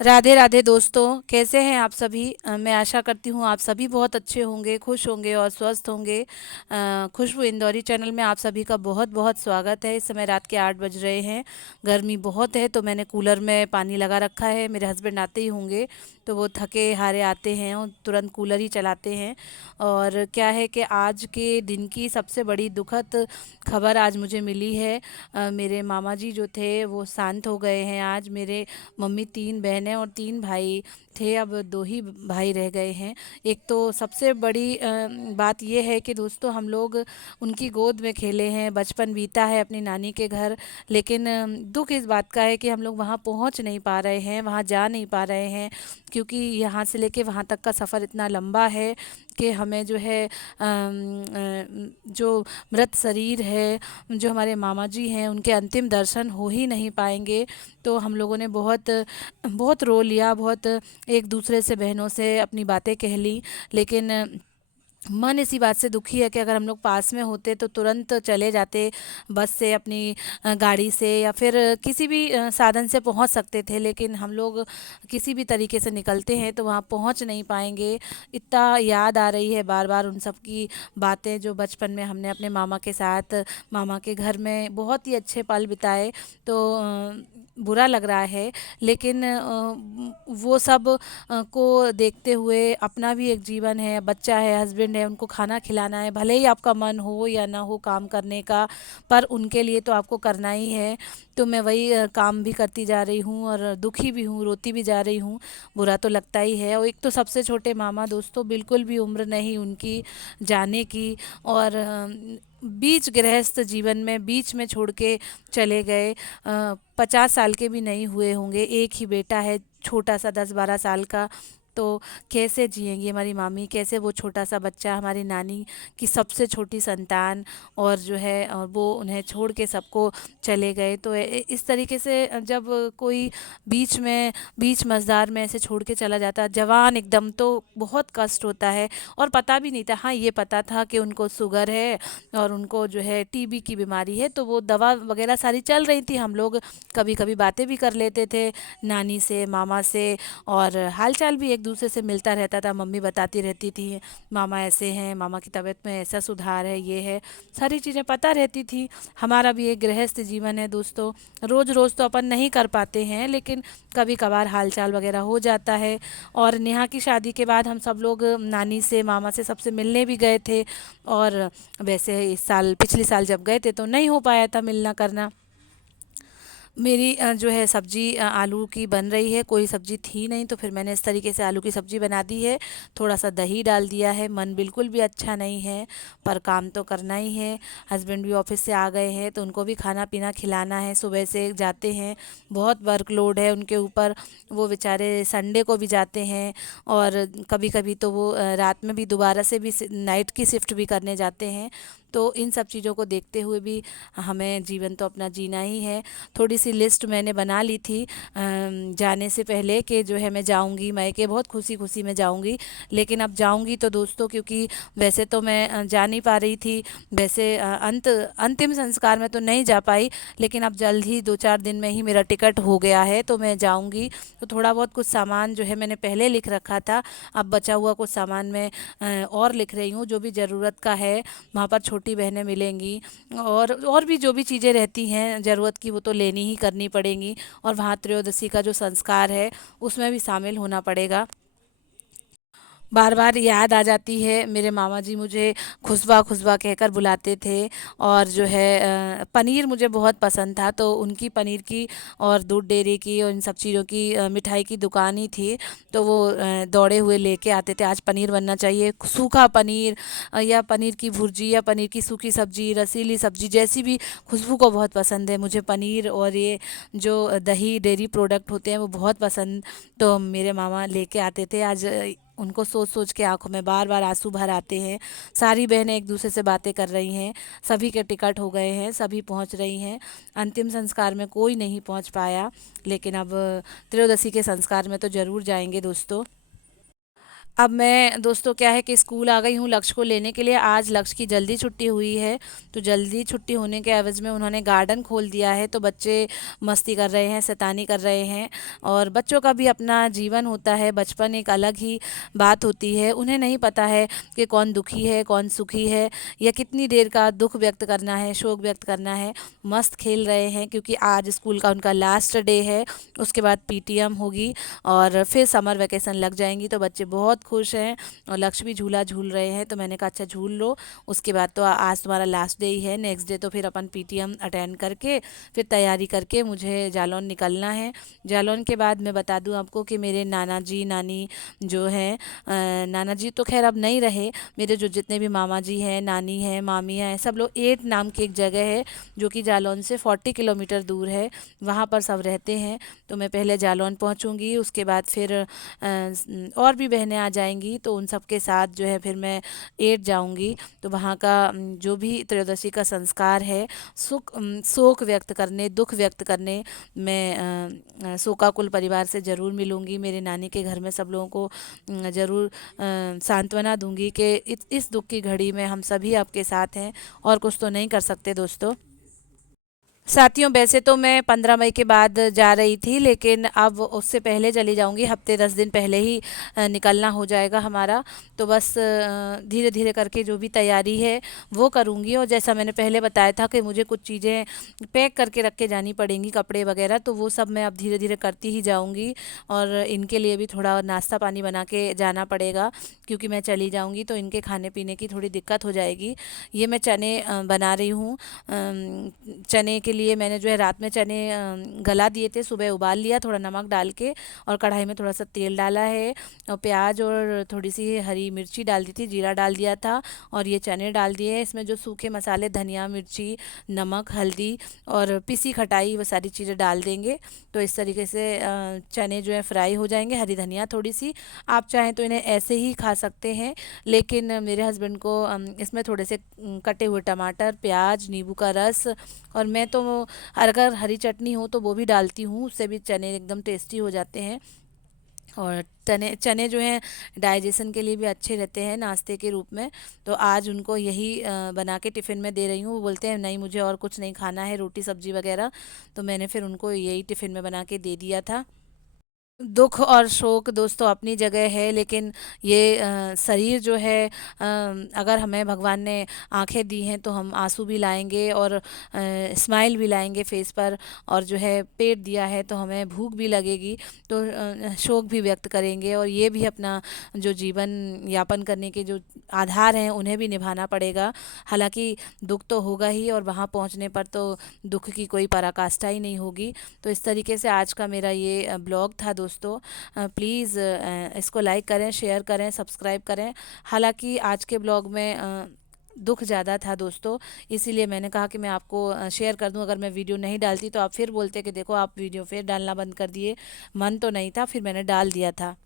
राधे राधे दोस्तों, कैसे हैं आप सभी। मैं आशा करती हूँ आप सभी बहुत अच्छे होंगे, खुश होंगे और स्वस्थ होंगे। खुशबू इंदौरी चैनल में आप सभी का बहुत बहुत स्वागत है। इस समय रात के 8 बज रहे हैं। गर्मी बहुत है तो मैंने कूलर में पानी लगा रखा है। मेरे हस्बैंड आते ही होंगे तो वो थके हारे आते हैं और तुरंत कूलर ही चलाते हैं। और क्या है कि आज के दिन की सबसे बड़ी दुखद खबर आज मुझे मिली है। मेरे मामा जी जो थे वो शांत हो गए हैं। आज मेरे मम्मी 3 बहनें और 3 भाई थे, अब 2 ही भाई रह गए हैं। एक तो सबसे बड़ी बात ये है कि दोस्तों हम लोग उनकी गोद में खेले हैं, बचपन बीता है अपनी नानी के घर। लेकिन दुख इस बात का है कि हम लोग वहाँ पहुँच नहीं पा रहे हैं, वहाँ जा नहीं पा रहे हैं, क्योंकि यहाँ से लेके वहाँ तक का सफ़र इतना लंबा है कि हमें जो है जो मृत शरीर है, जो हमारे मामा जी हैं, उनके अंतिम दर्शन हो ही नहीं पाएंगे। तो हम लोगों ने बहुत बहुत रो लिया, बहुत एक दूसरे से बहनों से अपनी बातें कह ली। लेकिन मन इसी बात से दुखी है कि अगर हम लोग पास में होते तो तुरंत चले जाते, बस से, अपनी गाड़ी से, या फिर किसी भी साधन से पहुंच सकते थे। लेकिन हम लोग किसी भी तरीके से निकलते हैं तो वहाँ पहुंच नहीं पाएंगे। इतना याद आ रही है बार बार उन सब की बातें जो बचपन में हमने अपने मामा के साथ, मामा के घर में बहुत ही अच्छे पल बिताए। तो बुरा लग रहा है। लेकिन वो सब को देखते हुए अपना भी एक जीवन है, बच्चा है, हस्बैंड है, उनको खाना खिलाना है। भले ही आपका मन हो या ना हो काम करने का, पर उनके लिए तो आपको करना ही है। तो मैं वही काम भी करती जा रही हूँ और दुखी भी हूँ, रोती भी जा रही हूँ। बुरा तो लगता ही है। और एक तो सबसे छोटे मामा दोस्तों, बिल्कुल भी उम्र नहीं उनकी जाने की। और बीच गृहस्थ जीवन में बीच में छोड़ के चले गए। 50 साल के भी नहीं हुए होंगे, एक ही बेटा है छोटा सा, 10-12 साल का। तो कैसे जिएंगी हमारी मामी, कैसे वो छोटा सा बच्चा, हमारी नानी की सबसे छोटी संतान, और जो है और वो उन्हें छोड़ के सबको चले गए। तो इस तरीके से जब कोई बीच में, बीच मझधार में ऐसे छोड़ के चला जाता है जवान एकदम, तो बहुत कष्ट होता है। और पता भी नहीं था, हाँ ये पता था कि उनको शुगर है और उनको जो है टीबी की बीमारी है, तो वो दवा वगैरह सारी चल रही थी। हम लोग कभी कभी बातें भी कर लेते थे नानी से, मामा से, और हालचाल भी एक दूसरे से मिलता रहता था। मम्मी बताती रहती थी मामा ऐसे हैं, मामा की तबीयत में ऐसा सुधार है, ये है, सारी चीज़ें पता रहती थी। हमारा भी एक गृहस्थ जीवन है दोस्तों, रोज़ रोज़ तो अपन नहीं कर पाते हैं, लेकिन कभी कभार हालचाल वगैरह हो जाता है। और नेहा की शादी के बाद हम सब लोग नानी से, मामा से, सबसे मिलने भी गए थे। और वैसे इस साल, पिछले साल जब गए थे तो नहीं हो पाया था मिलना करना। मेरी जो है सब्जी आलू की बन रही है, कोई सब्जी थी नहीं तो फिर मैंने इस तरीके से आलू की सब्जी बना दी है। थोड़ा सा दही डाल दिया है। मन बिल्कुल भी अच्छा नहीं है, पर काम तो करना ही है। हस्बैंड भी ऑफिस से आ गए हैं तो उनको भी खाना पीना खिलाना है। सुबह से जाते हैं, बहुत वर्कलोड है उनके ऊपर। वो बेचारे संडे को भी जाते हैं, और कभी कभी तो वो रात में भी दोबारा से भी नाइट की शिफ्ट भी करने जाते हैं। तो इन सब चीज़ों को देखते हुए भी हमें जीवन तो अपना जीना ही है। थोड़ी सी लिस्ट मैंने बना ली थी जाने से पहले, कि जो है मैं जाऊंगी मायके, बहुत खुशी खुशी मैं जाऊंगी। लेकिन अब जाऊंगी तो दोस्तों, क्योंकि वैसे तो मैं जा नहीं पा रही थी, वैसे अंतिम संस्कार में तो नहीं जा पाई, लेकिन अब जल्द ही 2-4 दिन में ही मेरा टिकट हो गया है तो मैं जाऊंगी। तो थोड़ा बहुत कुछ सामान जो है मैंने पहले लिख रखा था, अब बचा हुआ कुछ सामान मैं और लिख रही हूँ, जो भी ज़रूरत का है। वहाँ पर छोटी बहनें मिलेंगी, और भी जो भी चीज़ें रहती हैं ज़रूरत की, वो तो लेनी ही करनी पड़ेंगी। और वहाँ त्रयोदशी का जो संस्कार है उसमें भी शामिल होना पड़ेगा। बार बार याद आ जाती है, मेरे मामा जी मुझे खुशबा खुशबा कहकर बुलाते थे। और जो है पनीर मुझे बहुत पसंद था, तो उनकी पनीर की और दूध डेयरी की और इन सब चीज़ों की मिठाई की दुकान ही थी। तो वो दौड़े हुए लेके आते थे, आज पनीर बनना चाहिए, सूखा पनीर, या पनीर की भुर्जी, या पनीर की सूखी सब्जी, रसीली सब्जी, जैसी भी। खुशबू को बहुत पसंद है मुझे पनीर, और ये जो दही डेयरी प्रोडक्ट होते हैं वो बहुत पसंद। तो मेरे मामा लेके आते थे। आज उनको सोच सोच के आंखों में बार बार आंसू भर आते हैं। सारी बहनें एक दूसरे से बातें कर रही हैं, सभी के टिकट हो गए हैं, सभी पहुंच रही हैं। अंतिम संस्कार में कोई नहीं पहुंच पाया, लेकिन अब त्रयोदशी के संस्कार में तो ज़रूर जाएंगे दोस्तों। अब मैं दोस्तों क्या है कि स्कूल आ गई हूँ लक्ष्य को लेने के लिए। आज लक्ष्य की जल्दी छुट्टी हुई है, तो जल्दी छुट्टी होने के एवज़ में उन्होंने गार्डन खोल दिया है, तो बच्चे मस्ती कर रहे हैं, शैतानी कर रहे हैं। और बच्चों का भी अपना जीवन होता है, बचपन एक अलग ही बात होती है। उन्हें नहीं पता है कि कौन दुखी है, कौन सुखी है, या कितनी देर का दुःख व्यक्त करना है, शोक व्यक्त करना है। मस्त खेल रहे हैं क्योंकि आज स्कूल का उनका लास्ट डे है, उसके बाद पीटीएम होगी और फिर समर वैकेशन लग जाएंगी, तो बच्चे बहुत खुश हैं और लक्ष्य भी झूला झूल रहे हैं। तो मैंने कहा अच्छा झूल लो, उसके बाद तो आज तुम्हारा लास्ट डे ही है, नेक्स्ट डे तो फिर अपन पीटीएम अटेंड करके फिर तैयारी करके मुझे जालौन निकलना है। जालौन के बाद मैं बता दूं आपको कि मेरे नाना जी नानी जो हैं, नाना जी तो खैर अब नहीं रहे, मेरे जो जितने भी मामा जी हैं, नानी हैं, मामी हैं, सब लोग एट नाम की एक जगह है जो कि जालौन से 40 किलोमीटर दूर है, वहाँ पर सब रहते हैं। तो मैं पहले जालौन पहुँचूँगी, उसके बाद फिर और भी बहनें आ जाएंगी, तो उन सब के साथ जो है फिर मैं एट जाऊंगी। तो वहाँ का जो भी त्रयोदशी का संस्कार है, शोक व्यक्त करने, दुख व्यक्त करने मैं शोकाकुल परिवार से ज़रूर मिलूंगी। मेरे नानी के घर में सब लोगों को ज़रूर सांत्वना दूंगी कि इस दुख की घड़ी में हम सभी आपके साथ हैं, और कुछ तो नहीं कर सकते दोस्तों। साथियों वैसे तो मैं 15 मई के बाद जा रही थी, लेकिन अब उससे पहले चली जाऊंगी, हफ्ते 10 दिन पहले ही निकलना हो जाएगा हमारा। तो बस धीरे धीरे करके जो भी तैयारी है वो करूंगी। और जैसा मैंने पहले बताया था कि मुझे कुछ चीज़ें पैक करके रख के जानी पड़ेंगी, कपड़े वगैरह, तो वो सब मैं अब धीरे धीरे करती ही जाऊंगी। और इनके लिए भी थोड़ा नाश्ता पानी बना के जाना पड़ेगा, क्योंकि मैं चली जाऊंगी तो इनके खाने पीने की थोड़ी दिक्कत हो जाएगी। ये मैं चने बना रही हूँ। चने के लिए मैंने जो है रात में चने गला दिए थे, सुबह उबाल लिया थोड़ा नमक डाल के, और कढ़ाई में थोड़ा सा तेल डाला है, और प्याज और थोड़ी सी हरी मिर्ची डाल दी थी, जीरा डाल दिया था, और ये चने डाल दिए हैं। इसमें जो सूखे मसाले धनिया मिर्ची नमक हल्दी और पिसी खटाई वो सारी चीज़ें डाल देंगे। तो इस तरीके से चने जो है फ्राई हो जाएंगे। हरी धनिया थोड़ी सी, आप चाहें तो इन्हें ऐसे ही खा सकते हैं, लेकिन मेरे हस्बैंड को इसमें थोड़े से कटे हुए टमाटर, प्याज, नींबू का रस, और मैं तो अगर हरी चटनी हो तो वो भी डालती हूँ, उससे भी चने एकदम टेस्टी हो जाते हैं। और चने चने जो हैं डाइजेशन के लिए भी अच्छे रहते हैं नाश्ते के रूप में। तो आज उनको यही बना के टिफ़िन में दे रही हूँ। वो बोलते हैं नहीं मुझे और कुछ नहीं खाना है, रोटी सब्जी वगैरह, तो मैंने फिर उनको यही टिफ़िन में बना के दे दिया था। दुख और शोक दोस्तों अपनी जगह है, लेकिन ये शरीर जो है, अगर हमें भगवान ने आंखें दी हैं तो हम आंसू भी लाएंगे और स्माइल भी लाएंगे फेस पर, और जो है पेट दिया है तो हमें भूख भी लगेगी, तो शोक भी व्यक्त करेंगे, और ये भी अपना जो जीवन यापन करने के जो आधार हैं उन्हें भी निभाना पड़ेगा। हालांकि दुख तो होगा ही, और वहाँ पहुँचने पर तो दुख की कोई पराकाष्ठा ही नहीं होगी। तो इस तरीके से आज का मेरा ये ब्लॉग था दोस्तों। प्लीज़ इसको लाइक करें, शेयर करें, सब्सक्राइब करें। हालांकि आज के ब्लॉग में दुख ज़्यादा था दोस्तों, इसीलिए मैंने कहा कि मैं आपको शेयर कर दूं। अगर मैं वीडियो नहीं डालती तो आप फिर बोलते कि देखो आप वीडियो फिर डालना बंद कर दिए। मन तो नहीं था, फिर मैंने डाल दिया था।